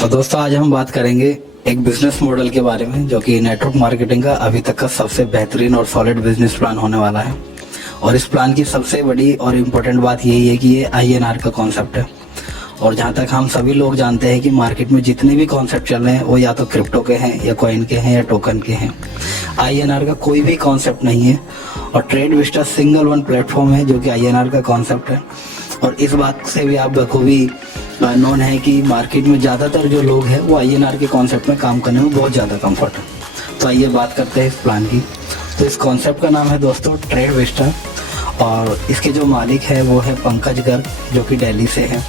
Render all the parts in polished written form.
तो दोस्तों आज हम बात करेंगे एक बिजनेस मॉडल के बारे में जो कि नेटवर्क मार्केटिंग का अभी तक का सबसे बेहतरीन और सॉलिड बिजनेस प्लान होने वाला है। और इस प्लान की सबसे बड़ी और इम्पोर्टेंट बात यही है कि ये INR का कॉन्सेप्ट है। और जहाँ तक हम सभी लोग जानते हैं कि मार्केट में जितने भी कॉन्सेप्ट चल रहे हैं वो या तो क्रिप्टो के हैं या कॉइन के हैं या टोकन के हैं। INR का कोई भी कॉन्सेप्ट नहीं है और ट्रेडविस्टा सिंगल वन प्लेटफॉर्म है जो कि INR का कॉन्सेप्ट है। और इस बात से भी आप बखूबी नोन है कि मार्केट में ज़्यादातर जो लोग हैं वो INR के कॉन्सेप्ट में काम करने में बहुत ज़्यादा कंफर्ट है। तो आइए बात करते हैं इस प्लान की। तो इस कॉन्सेप्ट का नाम है दोस्तों ट्रेडविस्टा और इसके जो मालिक है वो है पंकज गर्ग जो कि दिल्ली से है।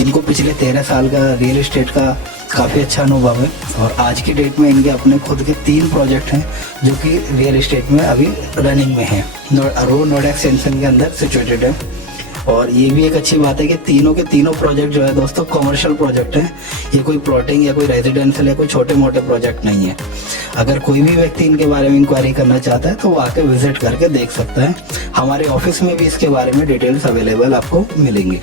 इनको पिछले 13 साल का रियल एस्टेट का काफ़ी अच्छा अनुभव है और आज की डेट में इनके अपने खुद के 3 प्रोजेक्ट हैं जो कि रियल एस्टेट में अभी रनिंग में हैं। नोएडा एक्सटेंशन के अंदर सिचुएटेड है। और ये भी एक अच्छी बात है कि तीनों के तीनों प्रोजेक्ट जो है दोस्तों कमर्शियल प्रोजेक्ट हैं। ये कोई प्लॉटिंग या कोई रेजिडेंशियल या कोई छोटे मोटे प्रोजेक्ट नहीं है। अगर कोई भी व्यक्ति इनके बारे में इंक्वायरी करना चाहता है तो वो आके विजिट करके देख सकता है। हमारे ऑफिस में भी इसके बारे में डिटेल्स अवेलेबल आपको मिलेंगी।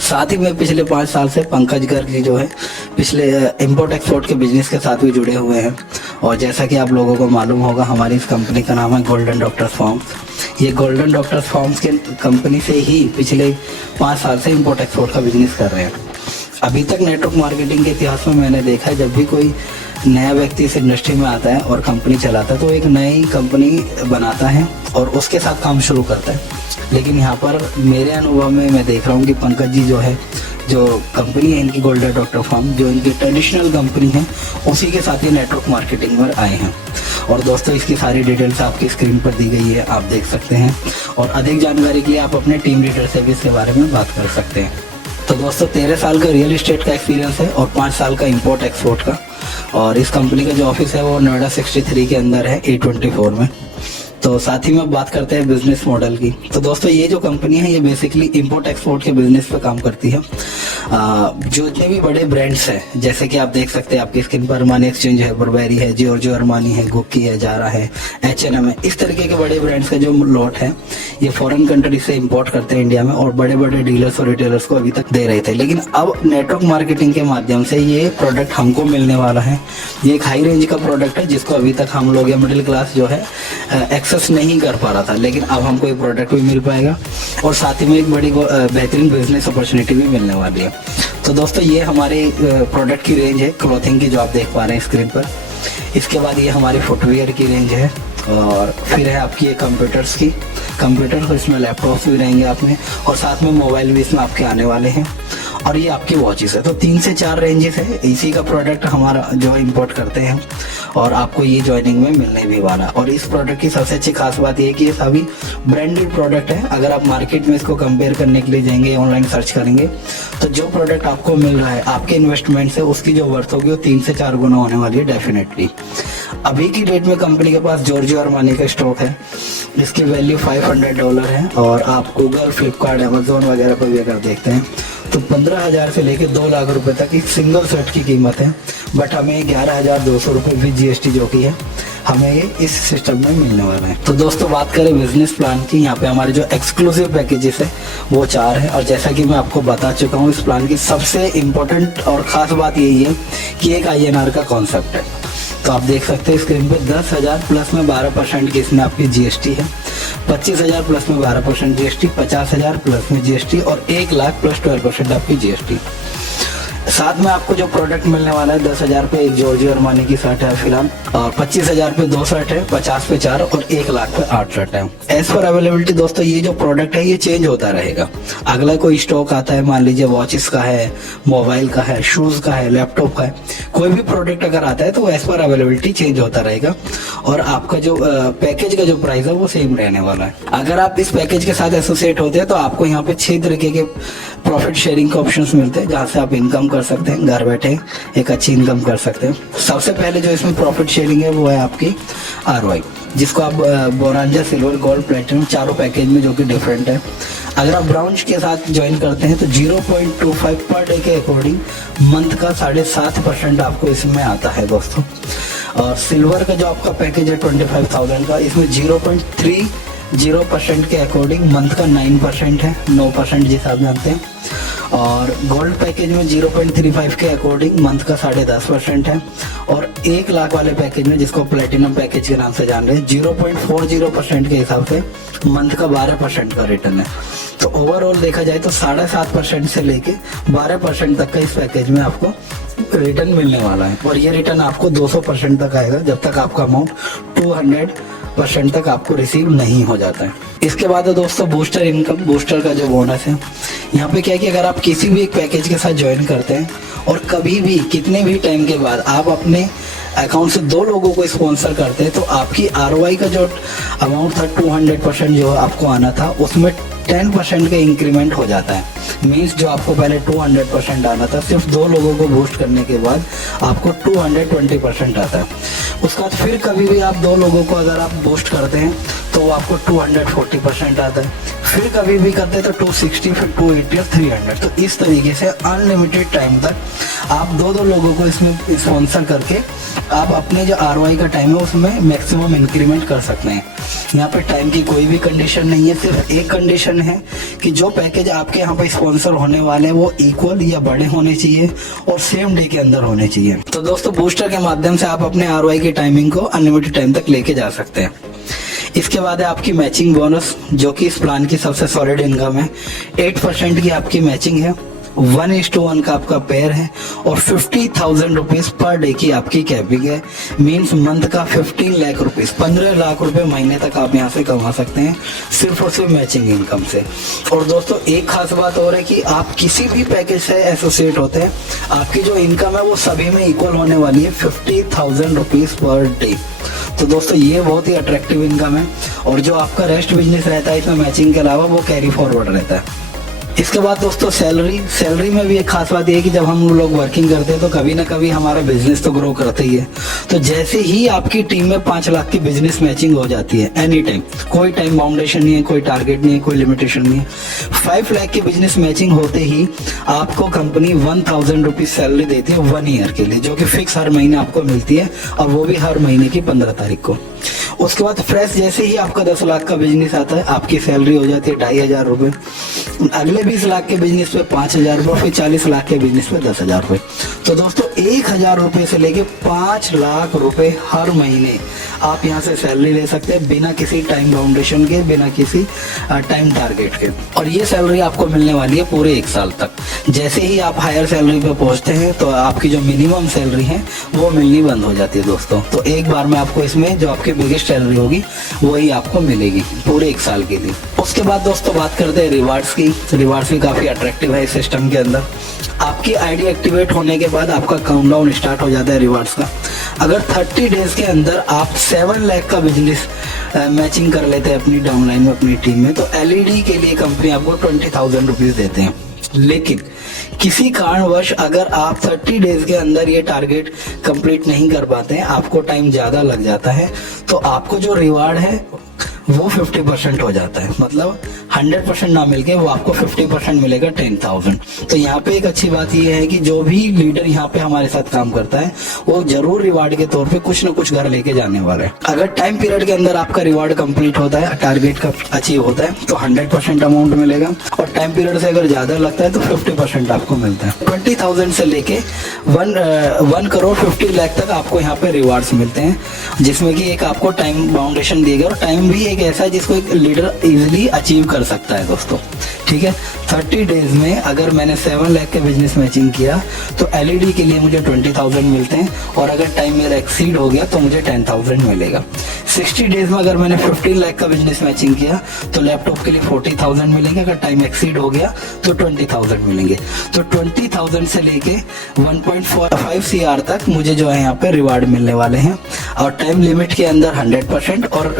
साथ ही में पिछले 5 साल से पंकज गर्ग जी जो है पिछले इम्पोर्ट एक्सपोर्ट के बिजनेस के साथ भी जुड़े हुए हैं। और जैसा कि आप लोगों को मालूम होगा हमारी इस कंपनी का नाम है गोल्डन डॉक्टर्स फार्म्स। ये गोल्डन डॉक्टर्स फार्म्स के कंपनी से ही पिछले 5 साल से इम्पोर्ट एक्सपोर्ट का बिजनेस कर रहे हैं। अभी तक नेटवर्क मार्केटिंग के इतिहास में मैंने देखा है जब भी कोई नया व्यक्ति इस इंडस्ट्री में आता है और कंपनी चलाता है तो एक नई कंपनी बनाता है और उसके साथ काम शुरू करता है। लेकिन यहाँ पर मेरे अनुभव में मैं देख रहा हूँ कि पंकज जी जो है जो कंपनी है इनकी गोल्डन डॉक्टर फार्म जो इनकी ट्रेडिशनल कंपनी है उसी के साथ ही नेटवर्क मार्केटिंग में आए हैं। और दोस्तों इसकी सारी डिटेल्स आपकी स्क्रीन पर दी गई है, आप देख सकते हैं। और अधिक जानकारी के लिए आप अपने टीम लीडर से भी इसके बारे में बात कर सकते हैं। तो दोस्तों 13 साल का रियल एस्टेट का एक्सपीरियंस है और 5 साल का इम्पोर्ट एक्सपोर्ट का। और इस कंपनी का जो ऑफिस है वो नोएडा 63 के अंदर है A24 में। तो साथ ही में बात करते हैं बिजनेस मॉडल की। तो दोस्तों ये जो कंपनी है ये बेसिकली इंपोर्ट एक्सपोर्ट के बिजनेस पे काम करती है। जो इतने भी बड़े ब्रांड्स हैं जैसे कि आप देख सकते हैं आपकी स्क्रीन पर अरमानी एक्सचेंज है, बर्बेरी है, जियोर्जियो अरमानी है, गुक्की है, जारा है, H&M है, इस तरीके के बड़े ब्रांड्स का जो लॉट है ये फॉरेन कंट्री से इंपोर्ट करते हैं इंडिया में और बड़े बड़े डीलर्स और रिटेलर्स को अभी तक दे रहे थे। लेकिन अब नेटवर्क मार्केटिंग के माध्यम से ये प्रोडक्ट हमको मिलने वाला है। ये एक हाई रेंज का प्रोडक्ट है जिसको अभी तक हम लोग या मिडिल क्लास जो है एक्सेस नहीं कर पा रहा था, लेकिन अब हमको ये प्रोडक्ट भी मिल पाएगा और साथ ही में एक बड़ी बेहतरीन बिजनेस अपॉर्चुनिटी भी मिलने वाली है। तो दोस्तों ये हमारे प्रोडक्ट की रेंज है क्लॉथिंग की जो आप देख पा रहे हैं स्क्रीन पर। इसके बाद ये हमारी फुटवेयर की रेंज है और फिर है आपकी ये कंप्यूटर्स की कंप्यूटर, तो इसमें लैपटॉप्स भी रहेंगे आप में और साथ में मोबाइल भी इसमें आपके आने वाले हैं। और ये आपकी वॉचेस है। तो 3 से 4 रेंजेस है इसी का प्रोडक्ट हमारा जो इंपोर्ट करते हैं और आपको ये ज्वाइनिंग में मिलने भी वाला। और इस प्रोडक्ट की सबसे अच्छी खास बात ये है कि ये सभी ब्रांडेड प्रोडक्ट है। अगर आप मार्केट में इसको कंपेयर करने के लिए जाएंगे, ऑनलाइन सर्च करेंगे तो जो प्रोडक्ट आपको मिल रहा है आपके इन्वेस्टमेंट से उसकी जो वर्थ होगी वो 3 से 4 गुना होने वाली है डेफिनेटली। अभी की डेट में कंपनी के पास जियोर्जियो अरमानी का स्टॉक है। इसकी वैल्यू $500 है और आप गूगल, फ्लिपकार्ट, अमेजोन वगैरह पर भी अगर देखते हैं तो 15,000 से लेकर 2 लाख रुपए तक एक सिंगल सेट की कीमत है। बट हमें 11,200 रुपये भी GST जो की है हमें ये इस सिस्टम में मिलने वाला है। तो दोस्तों बात करें बिजनेस प्लान की, यहाँ पे हमारे जो एक्सक्लूसिव पैकेजेस है वो 4 है। और जैसा कि मैं आपको बता चुका हूँ इस प्लान की सबसे इम्पोर्टेंट और ख़ास बात यही है कि एक INR का कॉन्सेप्ट है। तो आप देख सकते हैं स्क्रीन पे 10,000 प्लस में 12% की इसमें आपकी GST है, 25,000 प्लस में 12% GST, 50,000 प्लस में GST और 1 लाख प्लस 12% आपकी GST। साथ में आपको जो प्रोडक्ट मिलने वाला है 10,000 पे एक जियोर्जियो अरमानी की शर्ट है फिलहाल और 25,000 पे 2 शर्ट है, 50 पे 4 और 1 लाख पे 8 शर्ट है। एज पर अवेलेबिलिटी दोस्तों ये जो प्रोडक्ट है ये चेंज होता रहेगा। अगला कोई स्टॉक आता है, मान लीजिए वॉचेस का है, मोबाइल का है, शूज का है, लैपटॉप का है, कोई भी प्रोडक्ट अगर आता है तो एज पर अवेलेबिलिटी चेंज होता रहेगा और आपका जो पैकेज का जो प्राइस है वो सेम रहने वाला है। अगर आप इस पैकेज के साथ एसोसिएट होते हैं तो आपको यहाँ पे 6 तरीके के प्रॉफिट शेयरिंग के ऑप्शंस मिलते हैं जहाँ से आप इनकम कर सकते हैं, घर बैठे एक अच्छी इनकम कर सकते हैं। सबसे पहले जो इसमें प्रॉफिट शेयरिंग है वो है आपकी ROI, जिसको आप बोनांजा, सिल्वर, गोल्ड, प्लेटिनम चारों पैकेज में जो कि डिफरेंट है। अगर आप ब्राउन्ज के साथ ज्वाइन करते हैं तो 0.25 पर डे के अकॉर्डिंग मंथ का 7.5% आपको इसमें आता है दोस्तों। और सिल्वर का जो आपका पैकेज है 25,000 का, इसमें 0.30% के अकॉर्डिंग मंथ का 9% है, 9% जिस आप जानते हैं। और गोल्ड पैकेज में 0.35 के अकॉर्डिंग मंथ का 10.5% है, और 1 लाख वाले पैकेज में, जिसको प्लेटिनम पैकेज के नाम से जान रहे हैं, 0.40% के हिसाब से मंथ का 12% का रिटर्न है। तो ओवरऑल देखा जाए तो 7.5% से लेके 12% तक का इस पैकेज में आपको रिटर्न मिलने वाला है, और ये रिटर्न आपको 200% तक आएगा जब तक आपका अमाउंट 200% तक आपको रिसीव नहीं हो जाता है। इसके बाद है दोस्तों बूस्टर इनकम, बूस्टर का जो बोनस है। यहाँ पे क्या है कि अगर आप किसी भी एक पैकेज के साथ ज्वाइन करते हैं और कभी भी कितने भी टाइम के बाद आप अपने अकाउंट से 2 लोगों को स्पॉन्सर करते हैं, तो आपकी ROI का जो अमाउंट था 200% जो आपको आना था, उसमें 10% का इंक्रीमेंट हो जाता है। मीन्स जो आपको पहले 200% आना था, सिर्फ 2 लोगों को बूस्ट करने के बाद आपको 220% आता है। उसके बाद फिर कभी भी आप 2 लोगों को अगर आप बूस्ट करते हैं तो वो आपको 240% आता है। फिर कभी भी करते हैं तो 260, फिर 280 और 300। तो इस तरीके से अनलिमिटेड टाइम तक आप 2 लोगों को इसमें स्पॉन्सर करके आप अपने जो ROI का टाइम है उसमें मैक्सिमम इंक्रीमेंट कर सकते हैं। यहाँ पे टाइम की कोई भी कंडीशन नहीं है, सिर्फ एक कंडीशन है कि जो पैकेज आपके यहाँ पे स्पॉन्सर होने वाले हैं वो इक्वल या बड़े होने चाहिए और सेम डे के अंदर होने चाहिए। तो दोस्तों बूस्टर के माध्यम से आप अपने ROI की टाइमिंग को अनलिमिटेड टाइम तक लेके जा सकते हैं। इसके बाद है आपकी मैचिंग बोनस, जो कि इस प्लान की सबसे सॉलिड इनकम है। 8% की आपकी मैचिंग है, 1:1 का आपका पेयर है, और 50,000 रुपीज पर डे की आपकी कैपिंग है। मीन्स मंथ का 15 लाख रुपीज, 15 लाख रुपए महीने तक आप यहाँ से कमा सकते हैं सिर्फ और सिर्फ मैचिंग इनकम से। और दोस्तों एक खास बात और है कि आप किसी भी पैकेज से एसोसिएट होते हैं, आपकी जो इनकम है वो सभी में इक्वल होने वाली है, 50,000 रुपीज पर डे। तो दोस्तों ये बहुत ही अट्रैक्टिव इनकम है, और जो आपका रेस्ट बिजनेस रहता है इसमें मैचिंग के अलावा वो कैरी फॉरवर्ड रहता है। इसके बाद दोस्तों सैलरी में भी एक खास बात ये है कि जब हम लोग वर्किंग करते हैं तो कभी ना कभी हमारा बिजनेस तो ग्रो करता ही है। तो जैसे ही आपकी टीम में 5 लाख की बिजनेस मैचिंग हो जाती है, एनी टाइम, कोई टाइम बाउंडेशन नहीं है, कोई टारगेट नहीं है, कोई लिमिटेशन नहीं है, 5 लाख की बिजनेस मैचिंग होते ही आपको कंपनी 1,000 रुपीज सैलरी देती है 1 ईयर के लिए, जो कि फिक्स हर महीने आपको मिलती है, और वो भी हर महीने की 15 तारीख को। उसके बाद फ्रेश जैसे ही आपका 10 लाख का बिजनेस आता है, आपकी सैलरी हो जाती है 2,500 रुपए। अगले 20 लाख के बिजनेस पे 5,000 रुपए, फिर 40 लाख के बिजनेस पे 10,000 रुपए। तो दोस्तों 1,000 रुपए से लेके 5 लाख रुपए हर महीने आप यहाँ से सैलरी ले सकते हैं, बिना किसी टाइम बाउंडेशन के, बिना किसी टाइम टारगेट के। और ये सैलरी आपको मिलने वाली है पूरे 1 साल तक। जैसे ही आप हायर सैलरी पे पहुंचते हैं तो आपकी जो मिनिमम सैलरी है वो मिलनी बंद हो जाती है दोस्तों। तो एक बार में आपको इसमें जो आपकी बिगेस्ट सैलरी होगी वही आपको मिलेगी पूरे 1 साल के लिए। उसके बाद दोस्तों बात करते हैं रिवार्ड्स की। रिवार्ड्स भी काफी अट्रैक्टिव है इस सिस्टम के अंदर। आपकी आईडी एक्टिवेट होने के बाद आपका काउंटडाउन स्टार्ट हो जाता है रिवार्ड्स का। अगर 30 डेज के अंदर आप 7 लाख का बिजनेस मैचिंग कर लेते हैं अपनी डाउनलाइन में, अपनी टीम में, तो LED के लिए कंपनी आपको 20,000 रुपीज देते हैं। लेकिन किसी कारणवश अगर आप 30 डेज के अंदर ये टारगेट कंप्लीट नहीं कर पाते हैं, आपको टाइम ज्यादा लग जाता है, तो आपको जो रिवार्ड है वो 50% हो जाता है। मतलब 100% ना मिलके वो आपको 50% मिलेगा, 10,000। तो यहाँ पे एक अच्छी बात ये है कि जो भी लीडर यहाँ पे हमारे साथ काम करता है वो जरूर रिवार्ड के तौर पे कुछ ना कुछ घर लेके जाने वाला है। अगर टाइम पीरियड के अंदर आपका रिवार्ड कंप्लीट होता है, टारगेट का अचीव होता है, तो 100% अमाउंट मिलेगा, और टाइम पीरियड से अगर ज्यादा लगता है तो 50% आपको मिलता है। 20,000 से लेके 1 करोड़ 50 लाख तक आपको यहाँ पे रिवार्ड्स मिलते हैं, जिसमें कि एक आपको टाइम बाउंडेशन दिया गया, और टाइम भी एक ऐसा है जिसको एक लीडर इजिली अचीव कर सकता है दोस्तों। ठीक है, 30 डेज में अगर मैंने 7 लाख के बिजनेस मैचिंग किया तो LED के लिए मुझे 20,000 मिलते हैं, और अगर टाइम मेरा एक्सीड हो गया तो मुझे 10,000 मिलेगा। 60 डेज में अगर मैंने 15 लाख का बिजनेस मैचिंग किया तो लैपटॉप के लिए 40,000 मिलेंगे, अगर टाइम एक्सीड हो गया तो 20,000 मिलेंगे। तो 20,000 से लेके 1.45 CR तक मुझे जो है यहाँ पे रिवार्ड मिलने वाले हैं, और टाइम लिमिट के अंदर 100% और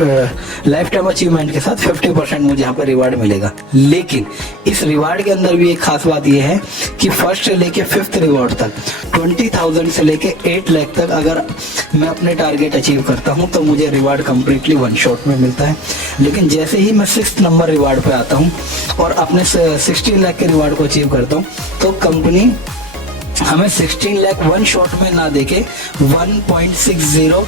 लाइफ टाइम अचीवमेंट के साथ 50% मुझे यहाँ पे रिवार्ड मिलेगा। लेकिन इस रिवार्ड के अंदर भी एक खास बात यह है कि फर्स्ट से लेके 5th रिवार्ड तक 20,000 से लेके 8 लाख तक अगर मैं अपने टारगेट अचीव करता हूं तो मुझे रिवार्ड कंप्लीटली 1 शॉट में मिलता है। लेकिन जैसे ही मैं 6th नंबर रिवार्ड पे आता हूं और अपने 16 लाख के रिवार्ड को अचीव करता हूं तो कंपनी हमें 16 लाख वन शॉट में ना देके 1.60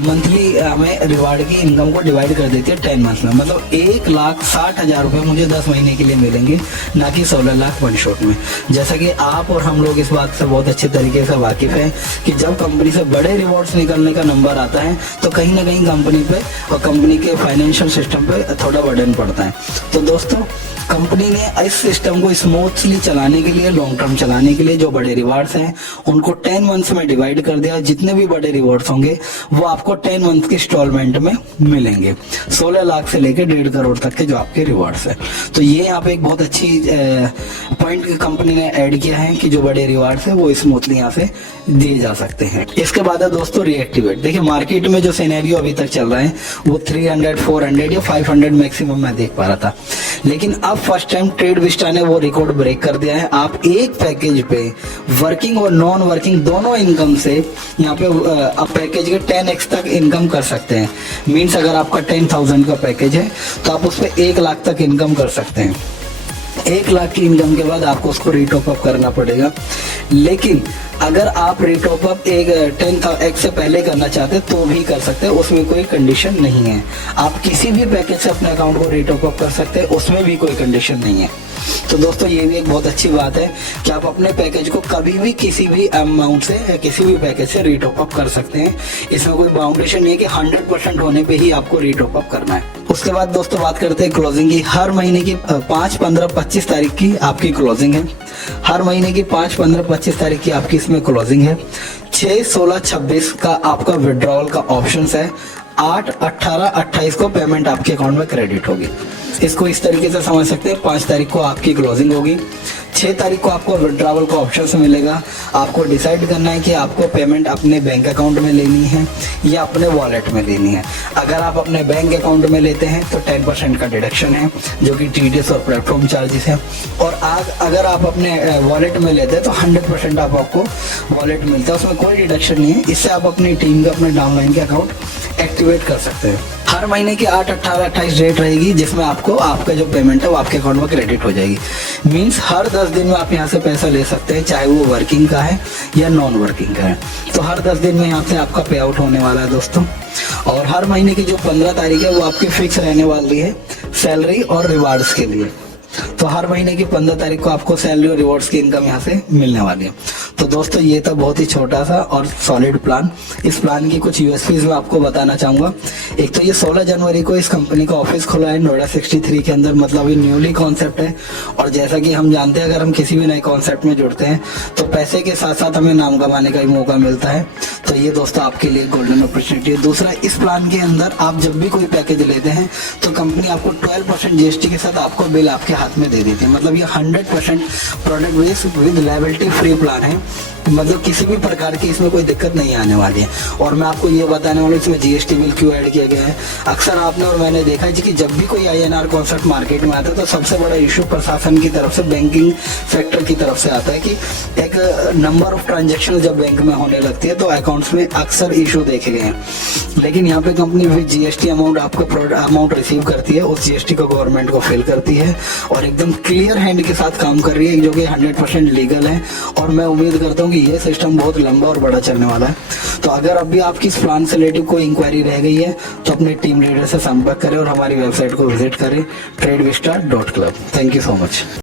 मंथली हमें रिवार्ड की इनकम को डिवाइड कर देती है 10 मंथ में। मतलब 1,60,000 रुपये मुझे 10 महीने के लिए मिलेंगे, ना कि 16 लाख वन शॉट में। जैसा कि आप और हम लोग इस बात से बहुत अच्छे तरीके से वाकिफ हैं कि जब कंपनी से बड़े रिवॉर्ड्स निकलने का नंबर आता है तो कहीं ना कहीं कंपनी पे और कंपनी के फाइनेंशियल सिस्टम पे थोड़ा बर्डन पड़ता है। तो दोस्तों, कंपनी ने इस सिस्टम को स्मूथली चलाने के लिए, लॉन्ग टर्म चलाने के लिए जो बड़े रिवार्ड्स हैं उनको 10 मंथ्स में डिवाइड कर दिया। जितने भी बड़े रिवार्ड्स होंगे वो आपको 10 मंथ के इंस्टॉलमेंट में मिलेंगे, 16 लाख से लेकर 1.5 करोड़ तक के जो आपके रिवार्ड्स हैं। तो ये यहाँ पे एक बहुत अच्छी पॉइंट कंपनी ने ऐड किया है कि जो बड़े रिवार्ड्स हैं वो स्मूथली यहाँ से दिए जा सकते हैं। इसके बाद है दोस्तों रीएक्टिवेट। देखिए, मार्केट में जो सिनेरियो अभी तक चल रहा है वो 300, 400 या 500 मैक्सिमम मैं देख पा रहा था, लेकिन अब फर्स्ट टाइम ट्रेडविस्टा ने वो रिकॉर्ड ब्रेक कर दिया है। आप एक पैकेज पे वर्किंग और नॉन वर्किंग दोनों इनकम से यहाँ पे आप पैकेज के 10x तक इनकम कर सकते हैं। मीन्स अगर आपका 10,000 का पैकेज है तो आप उस पर 1 लाख तक इनकम कर सकते हैं। 1 लाख की इनकम के बाद आपको उसको रीटॉप अप करना पड़ेगा। लेकिन अगर आप रीटॉप अप एक 10x से पहले करना चाहते हैं तो भी कर सकते हैं, उसमें कोई कंडीशन नहीं है। आप किसी भी पैकेज से अपने अकाउंट को रीटॉप अप कर सकते हैं, उसमें भी कोई कंडीशन नहीं है। तो दोस्तों, ये भी एक बहुत अच्छी बात है कि आप अपने पैकेज को कभी भी किसी भी अमाउंट से या किसी भी पैकेज से रीटॉप अप कर सकते हैं। इसमें कोई बाउंडेशन नहीं है कि 100% होने पे ही आपको रीटॉप अप करना है। उसके बाद दोस्तों बात करते हैं क्लोजिंग की। हर महीने की 5, 15, 25 तारीख की आपकी क्लोजिंग है। हर महीने की 5, 15, 25 तारीख की आपकी इसमें क्लोजिंग है। 6, 16, 26 का आपका विड्रॉल का ऑप्शन है। 8, 18, 28 को पेमेंट आपके अकाउंट में क्रेडिट होगी। इसको इस तरीके से समझ सकते हैं। 5 तारीख को आपकी क्लोजिंग होगी, 6 तारीख को आपको विड्रॉवल का ऑप्शन से मिलेगा। आपको डिसाइड करना है कि आपको पेमेंट अपने बैंक अकाउंट में लेनी है या अपने वॉलेट में लेनी है। अगर आप अपने बैंक अकाउंट में लेते हैं तो 10% का डिडक्शन है, जो कि TDS और प्लेटफॉर्म चार्जेस है। और अगर आप अपने वॉलेट में लेते हैं तो 100% आपको वॉलेट मिलता है, उसमें कोई डिडक्शन नहीं है। इससे आप अपनी टीम का, अपने डाउनलाइन के अकाउंट एक्टिवेट कर सकते हैं। हर महीने की 8, 18, 28 डेट रहेगी जिसमें आपको आपका जो पेमेंट है वो आपके अकाउंट में क्रेडिट हो जाएगी। मींस हर 10 दिन में आप यहाँ से पैसा ले सकते हैं, चाहे वो वर्किंग का है या नॉन वर्किंग का है। तो हर 10 दिन में यहाँ से आपका पे आउट होने वाला है दोस्तों। और हर महीने की जो 15 तारीख है वो आपकी फिक्स रहने वाली है सैलरी और रिवार्ड्स के लिए। तो हर महीने की 15 तारीख को आपको सैलरी और रिवॉर्ड्स की इनकम यहाँ से मिलने वाली है। तो दोस्तों, ये था बहुत ही छोटा सा और सॉलिड प्लान। इस प्लान की कुछ यूएसपीज मैं आपको बताना चाहूंगा। एक तो ये 16 जनवरी को इस कंपनी का ऑफिस खुला है नोएडा 63 के अंदर। मतलब ये न्यूली कॉन्सेप्ट है, और जैसा कि हम जानते हैं अगर हम किसी भी नए कॉन्सेप्ट में जुड़ते हैं तो पैसे के साथ साथ हमें नाम कमाने का भी मौका मिलता है। तो ये दोस्तों आपके लिए गोल्डन अपॉर्चुनिटी है। दूसरा, इस प्लान के अंदर आप जब भी कोई पैकेज लेते हैं तो कंपनी आपको 12% GST के साथ आपको बिल आपके हाथ में दे देती है। मतलब ये 100% product based with liability free plan है। मतलब किसी भी प्रकार की इसमें कोई दिक्कत नहीं आने वाली है। और मैं आपको ये बताने वाला हूँ इसमें GST बिल क्यों ऐड किया गया है। अक्सर आपने और मैंने देखा है कि जब भी कोई INR कॉन्सेप्ट मार्केट में आता है तो सबसे बड़ा इशू प्रशासन की तरफ से, बैंकिंग सेक्टर की तरफ से आता है कि एक नंबर ऑफ ट्रांजेक्शन जब बैंक में होने लगती है तो अकाउंट्स में अक्सर इशू देखे गए हैं। लेकिन यहाँ पे कंपनी विद GST अमाउंट आपको अमाउंट रिसीव करती है, उस GST को गवर्नमेंट को फिल करती है और एकदम क्लियर हैंड के साथ काम कर रही है, जो कि 100% लीगल है। और मैं उम्मीद करता हूँ कि ये सिस्टम बहुत लंबा और बड़ा चलने वाला है। तो अगर अभी आपकी इस प्लान से रिलेटिव कोई इंक्वायरी रह गई है तो अपने टीम लीडर से संपर्क करें और हमारी वेबसाइट को विजिट करें tradevista.club। Thank you so much.